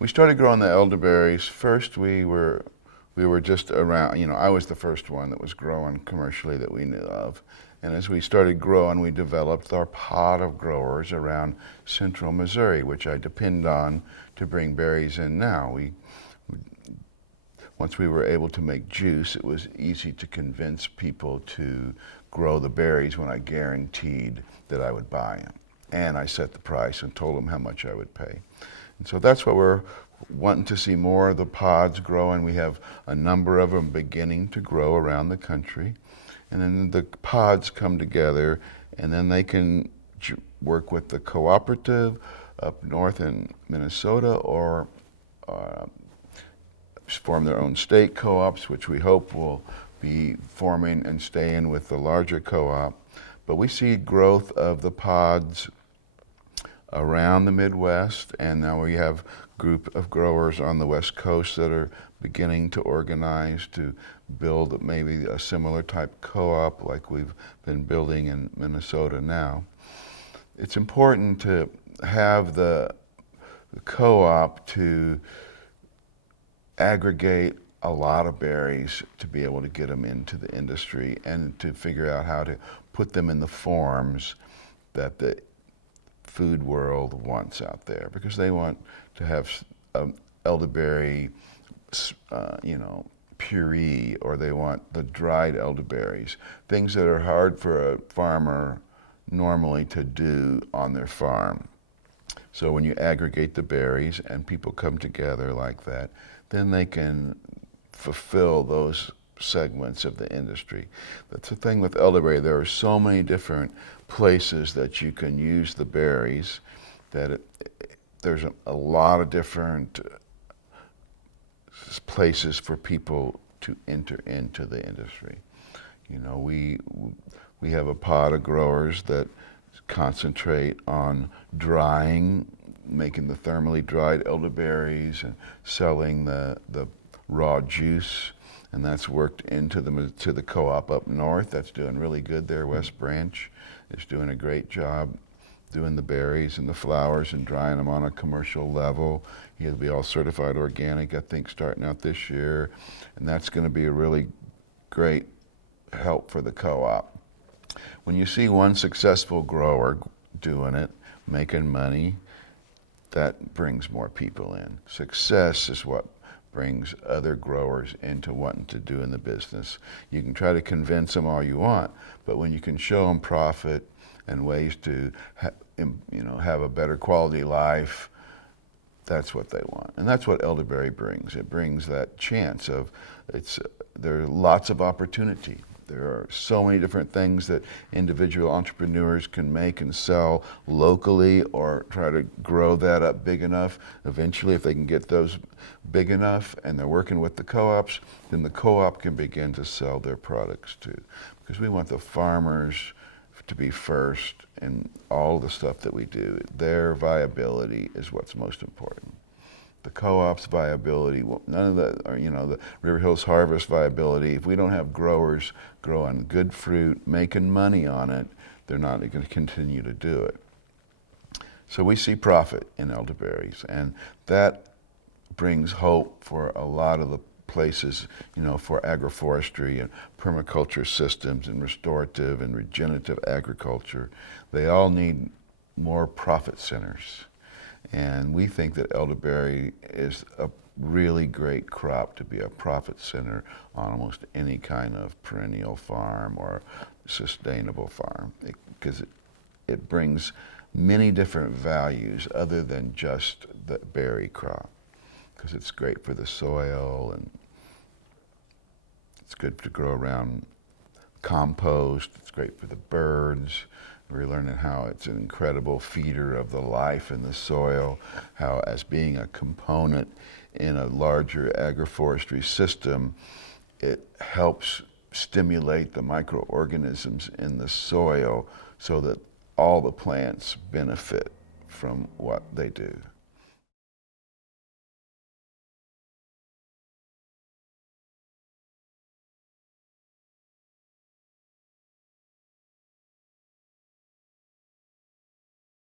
We started growing the elderberries. First, we were just around. I was the first one that was growing commercially that we knew of. And as we started growing, we developed our pod of growers around central Missouri, which I depend on to bring berries in now. Once we were able to make juice, it was easy to convince people to grow the berries when I guaranteed that I would buy them. And I set the price and told them how much I would pay. And so that's what we're wanting to see more of the pods growing. We have a number of them beginning to grow around the country. And then the pods come together, and then they can work with the cooperative up north in Minnesota, or form their own state co-ops, which we hope will be forming and staying with the larger co-op. But we see growth of the pods around the Midwest, and now we have a group of growers on the West Coast that are beginning to organize to build maybe a similar type co-op like we've been building in Minnesota now. It's important to have the co-op to aggregate a lot of berries to be able to get them into the industry and to figure out how to put them in the forms that the food world wants out there, because they want to have elderberry, puree, or they want the dried elderberries, things that are hard for a farmer normally to do on their farm. So when you aggregate the berries and people come together like that, then they can fulfill those segments of the industry. That's the thing with elderberry. There are so many different places that you can use the berries that there's a lot of different places for people to enter into the industry. We have a pod of growers that concentrate on drying, making the thermally dried elderberries and selling the raw juice, and that's worked into the co-op up north. That's doing really good there. West Branch is doing a great job doing the berries and the flowers and drying them on a commercial level. He'll be all certified organic, I think, starting out this year, and that's going to be a really great help for the co-op. When you see one successful grower doing it, making money, that brings more people in. Success is what brings other growers into wanting to do in the business. You can try to convince them all you want, but when you can show them profit and ways to have a better quality life, that's what they want. And that's what elderberry brings. It brings that chance of, there are lots of opportunity. There are so many different things that individual entrepreneurs can make and sell locally, or try to grow that up big enough. Eventually, if they can get those big enough and they're working with the co-ops, then the co-op can begin to sell their products too. Because we want the farmers to be first in all the stuff that we do. Their viability is what's most important. The co-op's viability, none of that, or the River Hills Harvest viability, if we don't have growers growing good fruit, making money on it, they're not going to continue to do it. So we see profit in elderberries, and that brings hope for a lot of the places, for agroforestry and permaculture systems and restorative and regenerative agriculture. They all need more profit centers. And we think that elderberry is a really great crop to be a profit center on almost any kind of perennial farm or sustainable farm, because it brings many different values other than just the berry crop, because it's great for the soil, and it's good to grow around compost. It's great for the birds. We're learning how it's an incredible feeder of the life in the soil, how as being a component in a larger agroforestry system, it helps stimulate the microorganisms in the soil so that all the plants benefit from what they do.